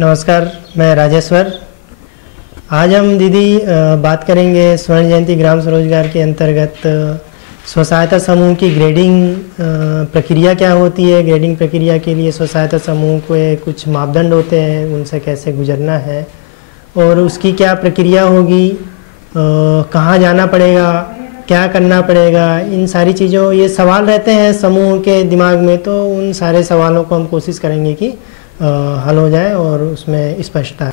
नमस्कार, मैं राजेश्वर। आज हम दीदी बात करेंगे स्वर्ण जयंती ग्राम स्वरोजगार के अंतर्गत स्व सहायता समूह की ग्रेडिंग प्रक्रिया क्या होती है। ग्रेडिंग प्रक्रिया के लिए स्व सहायता समूह के कुछ मापदंड होते हैं, उनसे कैसे गुजरना है और उसकी क्या प्रक्रिया होगी, कहाँ जाना पड़ेगा, क्या करना पड़ेगा, इन सारी चीज़ों ये सवाल रहते हैं समूह के दिमाग में। तो उन सारे सवालों को हम कोशिश करेंगे कि हल हो जाए और उसमें स्पष्टता है।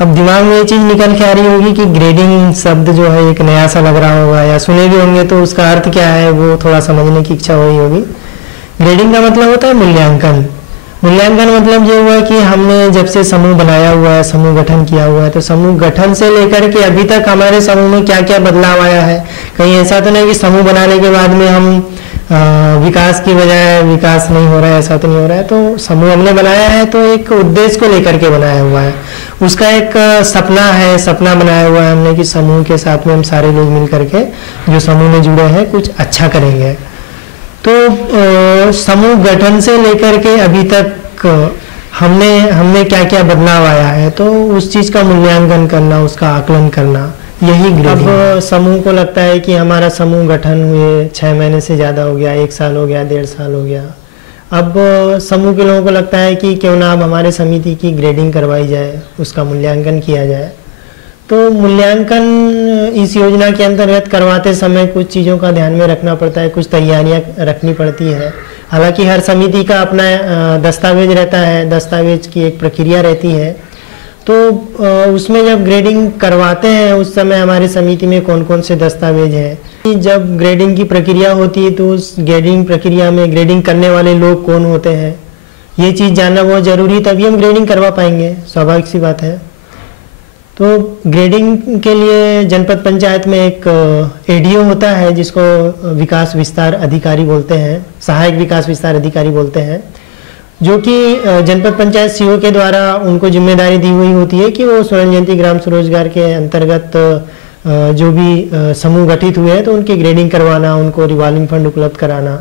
अब दिमाग में ये चीज़ निकल के आ रही होगी कि ग्रेडिंग शब्द जो है एक नया सा लग रहा होगा या सुने भी होंगे, तो उसका अर्थ क्या है वो थोड़ा समझने की इच्छा हुई होगी। ग्रेडिंग का मतलब होता है मूल्यांकन। मूल्यांकन मतलब ये हुआ कि हमने जब से समूह बनाया हुआ है, समूह गठन किया हुआ है, तो समूह गठन से लेकर के अभी तक हमारे समूह में क्या क्या बदलाव आया है। कहीं ऐसा तो नहीं कि समूह बनाने के बाद में हम विकास की बजाय विकास नहीं हो रहा है, ऐसा तो नहीं हो रहा है। तो समूह हमने बनाया है तो एक उद्देश्य को लेकर के बनाया हुआ है, उसका एक सपना है, सपना बनाया हुआ है हमने कि समूह के साथ में हम सारे लोग मिल करके जो समूह में जुड़े हैं कुछ अच्छा करेंगे। तो समूह गठन से लेकर के अभी तक हमने क्या क्या बदलाव आया है, तो उस चीज़ का मूल्यांकन करना, उसका आकलन करना, यही ग्रेडिंग। अब समूह को लगता है कि हमारा समूह गठन हुए 6 महीने से ज़्यादा हो गया, 1 साल हो गया, 1.5 साल हो गया। अब समूह के लोगों को लगता है कि क्यों ना अब हमारे समिति की ग्रेडिंग करवाई जाए, उसका मूल्यांकन किया जाए। तो मूल्यांकन इस योजना के अंतर्गत करवाते समय कुछ चीज़ों का ध्यान में रखना पड़ता है, कुछ तैयारियां रखनी पड़ती है। हालांकि हर समिति का अपना दस्तावेज रहता है, दस्तावेज की एक प्रक्रिया रहती है। तो उसमें जब ग्रेडिंग करवाते हैं उस समय हमारी समिति में कौन कौन से दस्तावेज हैं। जब ग्रेडिंग की प्रक्रिया होती है तो उस ग्रेडिंग प्रक्रिया में ग्रेडिंग करने वाले लोग कौन होते हैं, ये चीज़ जानना बहुत ज़रूरी, तभी हम ग्रेडिंग करवा पाएंगे, स्वाभाविक सी बात है। तो ग्रेडिंग के लिए जनपद पंचायत में एक एडीओ होता है जिसको विकास विस्तार अधिकारी बोलते हैं, सहायक विकास विस्तार अधिकारी बोलते हैं, जो कि जनपद पंचायत सीओ के द्वारा उनको जिम्मेदारी दी हुई होती है कि वो स्वर्ण जयंती ग्राम स्वरोजगार के अंतर्गत जो भी समूह गठित हुए हैं तो उनकी ग्रेडिंग करवाना, उनको रिवॉल्विंग फंड उपलब्ध कराना,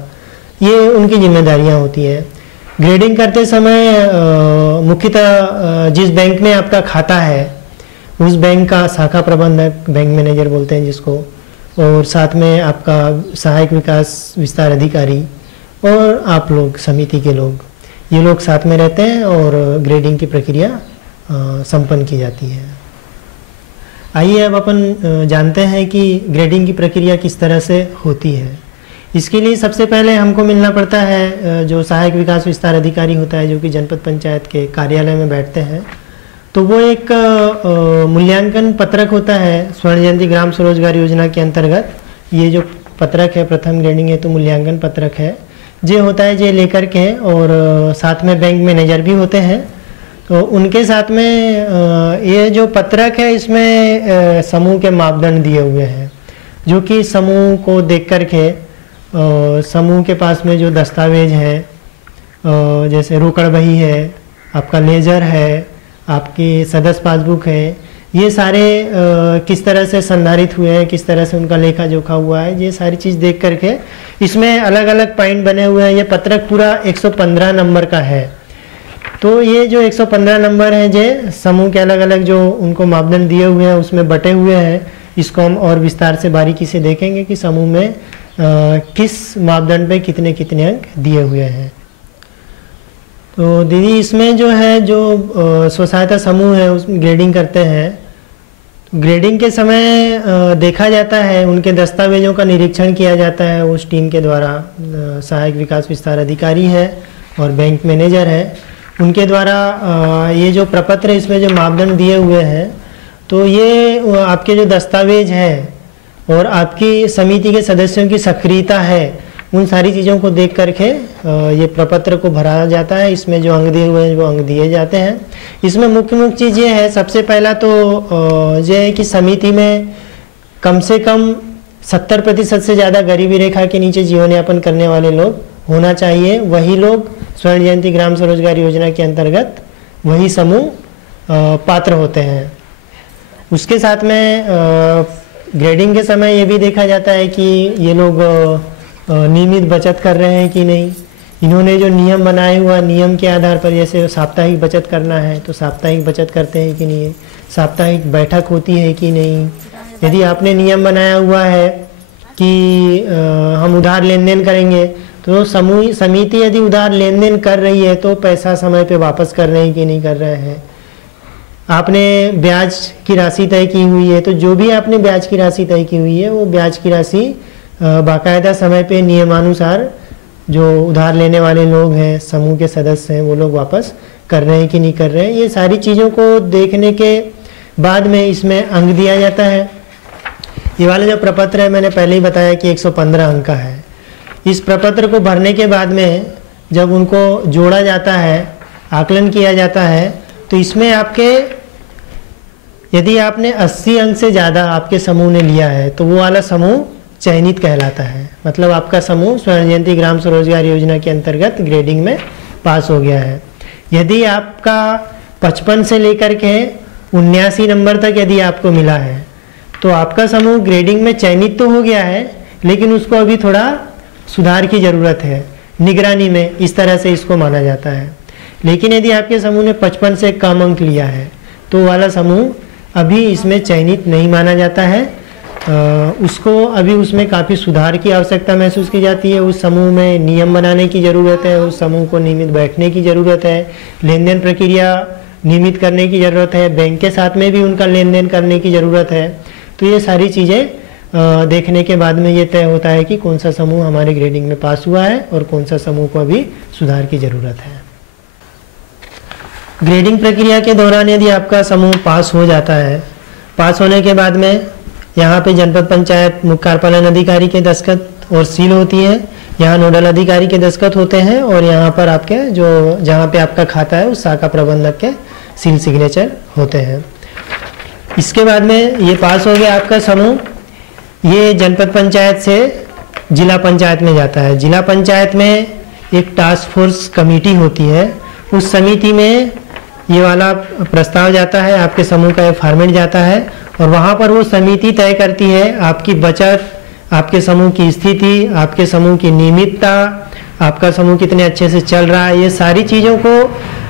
ये उनकी जिम्मेदारियां होती है। ग्रेडिंग करते समय मुख्यतः जिस बैंक में आपका खाता है उस बैंक का शाखा प्रबंधक, बैंक मैनेजर बोलते हैं जिसको, और साथ में आपका सहायक विकास विस्तार अधिकारी और आप लोग समिति के लोग, ये लोग साथ में रहते हैं और ग्रेडिंग की प्रक्रिया संपन्न की जाती है। आइए अब अपन जानते हैं कि ग्रेडिंग की प्रक्रिया किस तरह से होती है। इसके लिए सबसे पहले हमको मिलना पड़ता है जो सहायक विकास विस्तार अधिकारी होता है, जो कि जनपद पंचायत के कार्यालय में बैठते हैं। तो वो एक मूल्यांकन पत्रक होता है स्वर्ण जयंती ग्राम स्वरोजगार योजना के अंतर्गत। ये जो पत्रक है, प्रथम ग्रेडिंग है तो मूल्यांकन पत्रक है, जे होता है जे लेकर के, और साथ में बैंक मैनेजर भी होते हैं। तो उनके साथ में ये जो पत्रक है इसमें समूह के मापदंड दिए हुए हैं, जो कि समूह को देख कर के समूह के पास में जो दस्तावेज है, जैसे रोकड़ बही है, आपका लेजर है, आपकी सदस्य पासबुक है, ये सारे किस तरह से संधारित हुए हैं, किस तरह से उनका लेखा जोखा हुआ है, ये सारी चीज़ देख करके इसमें अलग अलग पॉइंट बने हुए हैं। ये पत्रक पूरा 115 नंबर का है। तो ये जो 115 नंबर है ये समूह के अलग अलग जो उनको मापदंड दिए हुए हैं उसमें बटे हुए हैं। इसको हम और विस्तार से बारीकी से देखेंगे कि समूह में किस मापदंड पे कितने कितने अंक दिए हुए हैं। तो दीदी इसमें जो है जो स्व सहायता समूह है उसमें ग्रेडिंग करते हैं। ग्रेडिंग के समय देखा जाता है, उनके दस्तावेजों का निरीक्षण किया जाता है उस टीम के द्वारा। सहायक विकास विस्तार अधिकारी है और बैंक मैनेजर है, उनके द्वारा ये जो प्रपत्र है इसमें जो मापदंड दिए हुए हैं, तो ये आपके जो दस्तावेज है और आपकी समिति के सदस्यों की सक्रियता है, उन सारी चीज़ों को देख करके ये प्रपत्र को भरा जाता है। इसमें जो अंक दिए हुए हैं वो अंक दिए जाते हैं। इसमें मुख्य चीज़ ये है, सबसे पहला तो ये है कि समिति में कम से कम 70% से ज़्यादा गरीबी रेखा के नीचे जीवन यापन करने वाले लोग होना चाहिए। वही लोग स्वर्ण जयंती ग्राम स्वरोजगार योजना के अंतर्गत वही समूह पात्र होते हैं। उसके साथ में ग्रेडिंग के समय ये भी देखा जाता है कि ये लोग नियमित बचत कर रहे हैं कि नहीं, इन्होंने जो नियम बनाए हुआ नियम के आधार पर जैसे साप्ताहिक बचत करना है तो साप्ताहिक बचत करते हैं कि नहीं, साप्ताहिक बैठक होती है कि नहीं। यदि आपने नियम बनाया हुआ है कि हम उधार लेन देन करेंगे तो समूह समिति यदि उधार लेन देन कर रही है तो पैसा समय पे वापस कर रहे हैं कि नहीं कर रहे हैं। आपने ब्याज की राशि तय की हुई है तो जो भी आपने ब्याज की राशि तय की हुई है वो ब्याज की राशि बाकायदा समय पे नियमानुसार जो उधार लेने वाले लोग हैं, समूह के सदस्य हैं, वो लोग वापस कर रहे हैं कि नहीं कर रहे हैं। ये सारी चीज़ों को देखने के बाद में इसमें अंक दिया जाता है। ये वाला जो प्रपत्र है मैंने पहले ही बताया कि 115 अंक का है। इस प्रपत्र को भरने के बाद में जब उनको जोड़ा जाता है, आकलन किया जाता है, तो इसमें आपके यदि आपने 80 अंक से ज़्यादा आपके समूह ने लिया है तो वो वाला समूह चयनित कहलाता है। मतलब आपका समूह स्वर्ण जयंती ग्राम स्वरोजगार योजना के अंतर्गत ग्रेडिंग में पास हो गया है। यदि आपका 55 से लेकर के 79 नंबर तक यदि आपको मिला है तो आपका समूह ग्रेडिंग में चयनित तो हो गया है, लेकिन उसको अभी थोड़ा सुधार की ज़रूरत है, निगरानी में, इस तरह से इसको माना जाता है। लेकिन यदि आपके समूह ने 55 से कम अंक लिया है तो वाला समूह अभी इसमें चयनित नहीं माना जाता है। उसको अभी उसमें काफ़ी सुधार की आवश्यकता महसूस की जाती है। उस समूह में नियम बनाने की ज़रूरत है, उस समूह को नियमित बैठने की ज़रूरत है, लेन देन प्रक्रिया नियमित करने की ज़रूरत है, बैंक के साथ में भी उनका लेन देन करने की ज़रूरत है। तो ये सारी चीज़ें देखने के बाद में ये तय होता है कि कौन सा समूह हमारे ग्रेडिंग में पास हुआ है और कौन सा समूह को अभी सुधार की ज़रूरत है। ग्रेडिंग प्रक्रिया के दौरान यदि आपका समूह पास हो जाता है, पास होने के बाद में यहाँ पे जनपद पंचायत मुख्य कार्यपालन अधिकारी के दस्तखत और सील होती है, यहाँ नोडल अधिकारी के दस्तखत होते हैं और यहाँ पर आपके जो जहाँ पे आपका खाता है उस शाखा प्रबंधक के सील सिग्नेचर होते हैं। इसके बाद में ये पास हो गया आपका समूह, ये जनपद पंचायत से जिला पंचायत में जाता है। जिला पंचायत में एक टास्क फोर्स कमेटी होती है, उस समिति में ये वाला प्रस्ताव जाता है, आपके समूह का एक फॉर्मेट जाता है और वहाँ पर वो समिति तय करती है आपकी बचत, आपके समूह की स्थिति, आपके समूह की नियमितता, आपका समूह कितने अच्छे से चल रहा है। ये सारी चीज़ों को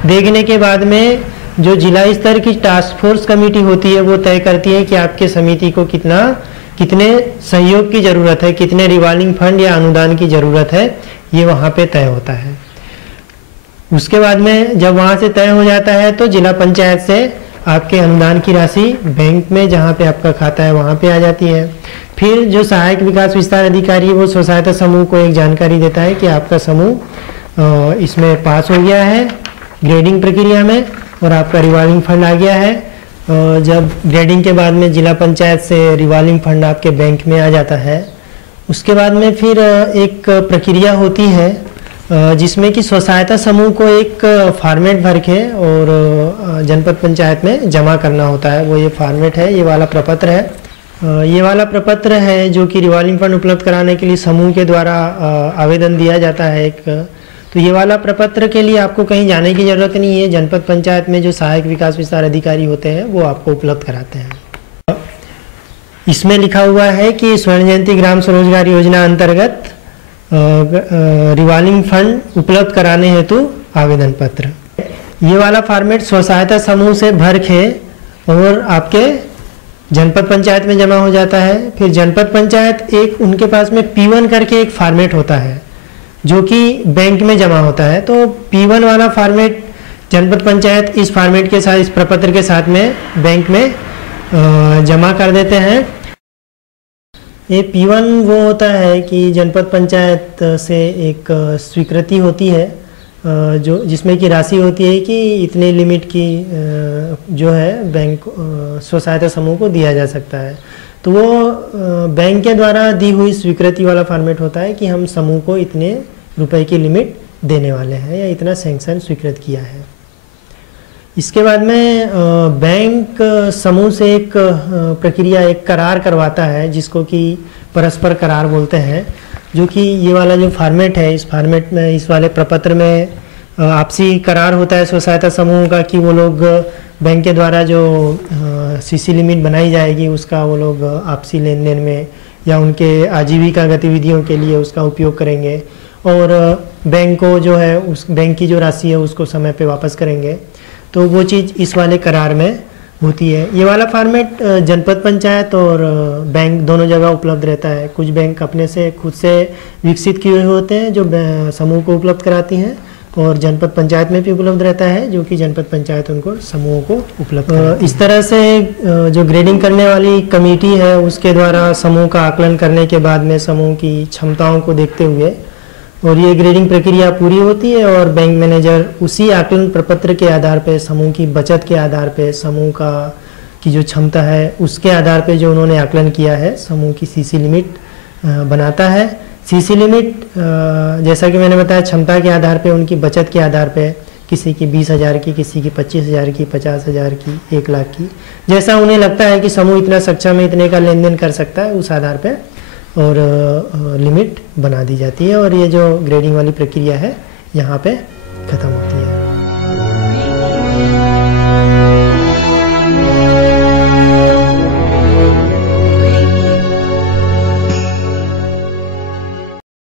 देखने के बाद में जो जिला स्तर की टास्क फोर्स कमेटी होती है वो तय करती है कि आपके समिति को कितने सहयोग की ज़रूरत है, कितने रिवॉल्विंग फंड या अनुदान की ज़रूरत है, ये वहाँ पे तय होता है। उसके बाद में जब वहाँ से तय हो जाता है तो जिला पंचायत से आपके अनुदान की राशि बैंक में जहाँ पे आपका खाता है वहाँ पे आ जाती है। फिर जो सहायक विकास विस्तार अधिकारी है वो स्व सहायता समूह को एक जानकारी देता है कि आपका समूह इसमें पास हो गया है ग्रेडिंग प्रक्रिया में और आपका रिवॉल्विंग फंड आ गया है। जब ग्रेडिंग के बाद में जिला पंचायत से रिवॉल्विंग फंड आपके बैंक में आ जाता है, उसके बाद में फिर एक प्रक्रिया होती है जिसमें कि स्व सहायता समूह को एक फॉर्मेट भर के और जनपद पंचायत में जमा करना होता है। वो ये फॉर्मेट है, ये वाला प्रपत्र है। ये वाला प्रपत्र है जो कि रिवॉल्विंग फंड उपलब्ध कराने के लिए समूह के द्वारा आवेदन दिया जाता है एक। तो ये वाला प्रपत्र के लिए आपको कहीं जाने की ज़रूरत नहीं है, जनपद पंचायत में जो सहायक विकास विस्तार अधिकारी होते हैं वो आपको उपलब्ध कराते हैं। इसमें लिखा हुआ है कि स्वर्ण जयंती ग्राम स्वरोजगार योजना अंतर्गत रिवॉल्विंग फंड उपलब्ध कराने हेतु आवेदन पत्र। ये वाला फॉर्मेट स्व सहायता समूह से भर के और आपके जनपद पंचायत में जमा हो जाता है। फिर जनपद पंचायत एक उनके पास में P1 करके एक फॉर्मेट होता है जो कि बैंक में जमा होता है। तो P1 वाला फॉर्मेट जनपद पंचायत इस फॉर्मेट के साथ, इस प्रपत्र के साथ में बैंक में जमा कर देते हैं। ये P1 वो होता है कि जनपद पंचायत से एक स्वीकृति होती है जो जिसमें कि राशि होती है कि इतने लिमिट की जो है बैंक स्व सहायता समूह को दिया जा सकता है। तो वो बैंक के द्वारा दी हुई स्वीकृति वाला फॉर्मेट होता है कि हम समूह को इतने रुपए की लिमिट देने वाले हैं या इतना सैंक्शन स्वीकृत किया है। इसके बाद में बैंक समूह से एक प्रक्रिया, एक करार करवाता है जिसको कि परस्पर करार बोलते हैं, जो कि ये वाला जो फॉर्मेट है, इस फॉर्मेट में, इस वाले प्रपत्र में आपसी करार होता है स्व सहायता समूह का कि वो लोग बैंक के द्वारा जो सीसी लिमिट बनाई जाएगी उसका वो लोग आपसी लेन देन में या उनके आजीविका गतिविधियों के लिए उसका उपयोग करेंगे, और बैंक को जो है उस बैंक की जो राशि है उसको समय पे वापस करेंगे। तो वो चीज़ इस वाले करार में होती है। ये वाला फॉर्मेट जनपद पंचायत और बैंक दोनों जगह उपलब्ध रहता है। कुछ बैंक अपने से खुद से विकसित किए हुए होते हैं जो समूह को उपलब्ध कराती हैं, और जनपद पंचायत में भी उपलब्ध रहता है जो कि जनपद पंचायत उनको समूहों को उपलब्ध इस तरह से जो ग्रेडिंग करने वाली कमेटी है उसके द्वारा समूह का आकलन करने के बाद में समूह की क्षमताओं को देखते हुए और ये ग्रेडिंग प्रक्रिया पूरी होती है, और बैंक मैनेजर उसी आकलन प्रपत्र के आधार पर समूह की बचत के आधार पर समूह का की जो क्षमता है उसके आधार पर जो उन्होंने आकलन किया है समूह की सीसी लिमिट बनाता है। सीसी लिमिट जैसा कि मैंने बताया क्षमता के आधार पे, उनकी बचत के आधार पे, किसी की 20,000 की, किसी की 25,000 की, 50,000 की, 1 लाख की, जैसा उन्हें लगता है कि समूह इतना सक्षम है, इतने का लेन देन कर सकता है, उस आधार पे और लिमिट बना दी जाती है। और ये जो ग्रेडिंग वाली प्रक्रिया है यहाँ पे